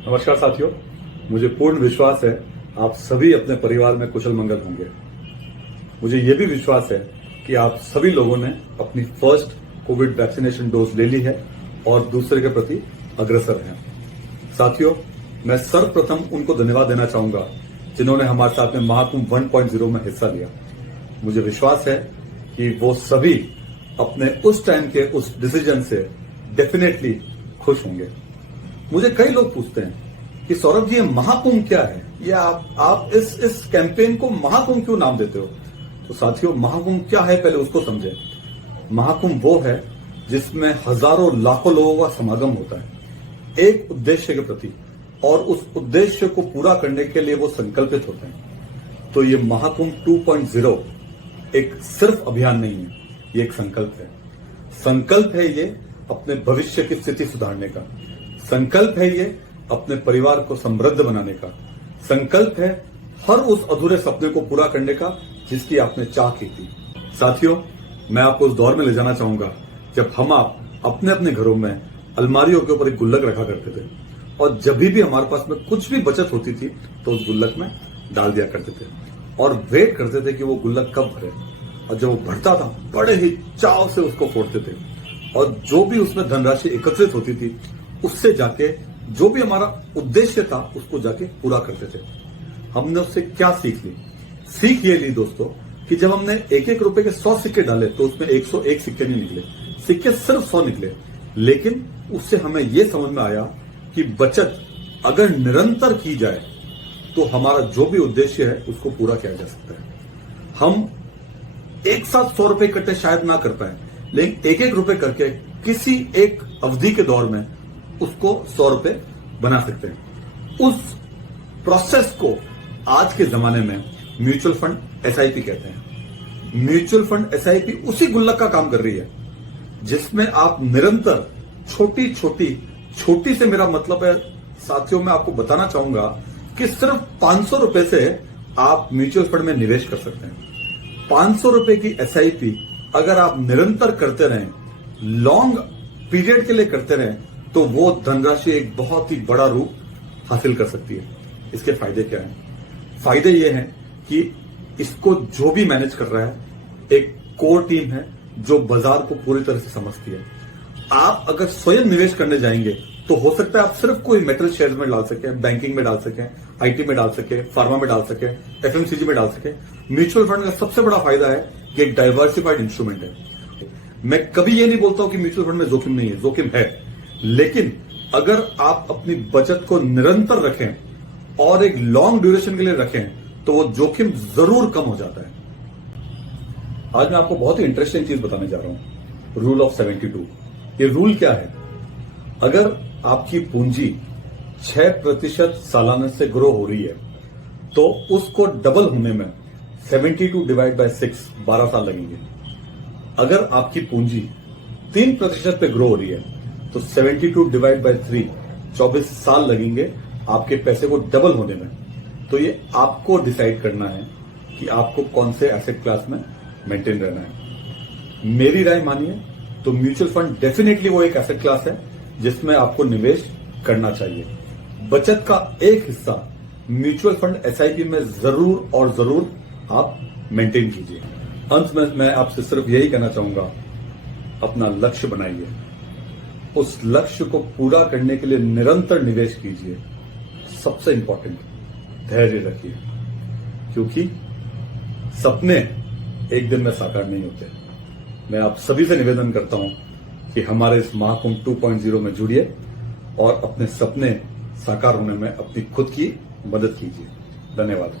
नमस्कार साथियों, मुझे पूर्ण विश्वास है आप सभी अपने परिवार में कुशल मंगल होंगे। मुझे यह भी विश्वास है कि आप सभी लोगों ने अपनी फर्स्ट कोविड वैक्सीनेशन डोज ले ली है और दूसरे के प्रति अग्रसर हैं। साथियों, मैं सर्वप्रथम उनको धन्यवाद देना चाहूंगा जिन्होंने हमारे साथ में महाकुंभ 1.0 में हिस्सा लिया। मुझे विश्वास है कि वो सभी अपने उस टाइम के उस डिसीजन से डेफिनेटली खुश होंगे। मुझे कई लोग पूछते हैं कि सौरभ जी, ये महाकुंभ क्या है, या आप इस कैंपेन को महाकुंभ क्यों नाम देते हो? तो साथियों, महाकुंभ क्या है पहले उसको समझें। महाकुंभ वो है जिसमें हजारों लाखों लोगों का समागम होता है एक उद्देश्य के प्रति, और उस उद्देश्य को पूरा करने के लिए वो संकल्पित होते हैं। तो ये महाकुंभ 2.0 एक सिर्फ अभियान नहीं है, ये एक संकल्प है। संकल्प है ये अपने भविष्य की स्थिति सुधारने का, संकल्प है ये अपने परिवार को समृद्ध बनाने का, संकल्प है हर उस अधूरे सपने को पूरा करने का जिसकी आपने चाह की थी। साथियों, मैं आपको उस दौर में ले जाना चाहूंगा जब हम आप अपने अपने घरों में अलमारियों के ऊपर एक गुल्लक रखा करते थे, और जब भी हमारे पास में कुछ भी बचत होती थी तो उस गुल्लक में डाल दिया करते थे और वेट करते थे कि वो गुल्लक कब भरे। और जब वो भरता था बड़े ही चाव से उसको फोड़ते थे, और जो भी उसमें धनराशि एकत्रित होती थी उससे जाके जो भी हमारा उद्देश्य था उसको जाके पूरा करते थे। हमने उससे क्या सीख ली? सीख ये ली दोस्तों कि जब हमने एक एक रुपए के 100 सिक्के डाले तो उसमें 101 सिक्के नहीं निकले, सिक्के सिर्फ 100 निकले। लेकिन उससे हमें यह समझ में आया कि बचत अगर निरंतर की जाए तो हमारा जो भी उद्देश्य है उसको पूरा किया जा सकता है। हम एक साथ 100 रुपए इकट्ठे शायद ना कर पाए, लेकिन एक एक रुपए करके किसी एक अवधि के दौर में उसको 100 रुपए बना सकते हैं। उस प्रोसेस को आज के जमाने में म्यूचुअल फंड एसआईपी कहते हैं। म्यूचुअल फंड एसआईपी उसी गुल्लक का काम कर रही है जिसमें आप निरंतर छोटी से मेरा मतलब है साथियों, मैं आपको बताना चाहूंगा कि सिर्फ 500 रुपए से आप म्यूचुअल फंड में निवेश कर सकते हैं। 500 रुपए की एसआईपी अगर आप निरंतर करते रहें, लॉन्ग पीरियड के लिए करते रहें, तो वो धनराशि एक बहुत ही बड़ा रूप हासिल कर सकती है। इसके फायदे क्या हैं? फायदे ये हैं कि इसको जो भी मैनेज कर रहा है एक कोर टीम है जो बाजार को पूरी तरह से समझती है। आप अगर स्वयं निवेश करने जाएंगे तो हो सकता है आप सिर्फ कोई मेटल शेयर में डाल सकें, बैंकिंग में डाल सकें, आईटी में डाल सकें, फार्मा में डाल सकें, एफएमसीजी में डाल सकें। म्यूचुअल फंड का सबसे बड़ा फायदा है कि एक डाइवर्सिफाइड इंस्ट्रूमेंट है। मैं कभी ये नहीं बोलता हूं कि म्यूचुअल फंड में जोखिम नहीं है, जोखिम है, लेकिन अगर आप अपनी बचत को निरंतर रखें और एक लॉन्ग ड्यूरेशन के लिए रखें तो वो जोखिम जरूर कम हो जाता है। आज मैं आपको बहुत ही इंटरेस्टिंग चीज बताने जा रहा हूं, रूल ऑफ 72। ये रूल क्या है? अगर आपकी पूंजी 6% सालाना से ग्रो हो रही है तो उसको डबल होने में 72 डिवाइड बाय 6 12 साल लगेंगे। अगर आपकी पूंजी 3% पे ग्रो हो रही है तो 72 डिवाइड बाय 3 24 साल लगेंगे आपके पैसे को डबल होने में। तो ये आपको डिसाइड करना है कि आपको कौन से एसेट क्लास में मेंटेन रहना है। मेरी राय मानिए तो म्यूचुअल फंड डेफिनेटली वो एक एसेट क्लास है जिसमें आपको निवेश करना चाहिए। बचत का एक हिस्सा म्यूचुअल फंड एसआईपी में जरूर और जरूर आप मेंटेन कीजिए। अंत में मैं आपसे सिर्फ यही कहना चाहूंगा, अपना लक्ष्य बनाइए, उस लक्ष्य को पूरा करने के लिए निरंतर निवेश कीजिए। सबसे इंपॉर्टेंट, धैर्य रखिए, क्योंकि सपने एक दिन में साकार नहीं होते। मैं आप सभी से निवेदन करता हूं कि हमारे इस महाकुंभ 2.0 में जुड़िए और अपने सपने साकार होने में अपनी खुद की मदद कीजिए। धन्यवाद।